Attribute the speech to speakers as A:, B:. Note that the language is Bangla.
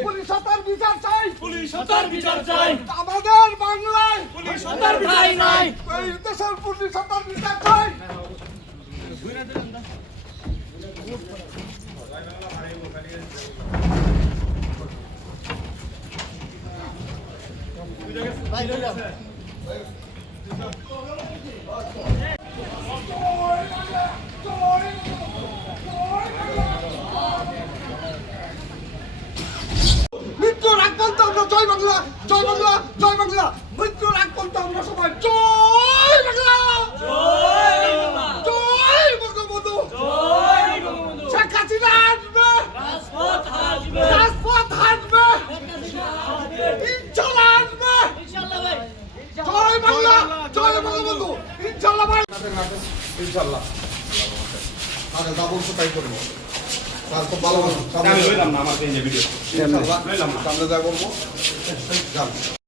A: পুলিশ হত্যার বিচার চাই পুলিশ হত্যার বিচার চাই
B: আমাদের বাংলায়
A: পুলিশ হত্যার বিচার নাই
B: দেশের পুলিশ হত্যার বিচার চাই ভাই লই যাও বাংলা জয় বাংলা জয় বাংলা। মৃত্যুর আগ পর্যন্ত আমরা সবাই জয় বাংলা। জয় বঙ্গবন্ধু। শেখ হাসিনা আসবে।
A: রাজপথ
B: হাসবে। ইনশাল্লাহ আসবে। জয় বাংলা জয় বঙ্গবন্ধু। ইনশাল্লাহ ভাই। ইনশাল্লাহ। আরে যা বলছো তাই করব।
C: আমি লইলাম না আমার ভিডিও।
B: সামনে যা যান